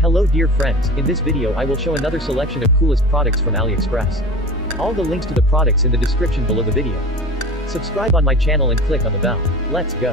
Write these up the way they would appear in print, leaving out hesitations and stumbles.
Hello dear friends, in this video I will show another selection of coolest products from AliExpress. All the links to the products in the description below the video. Subscribe on my channel and click on the bell. Let's go.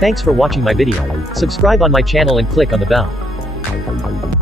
Thanks for watching my video. Subscribe on my channel and click on the bell.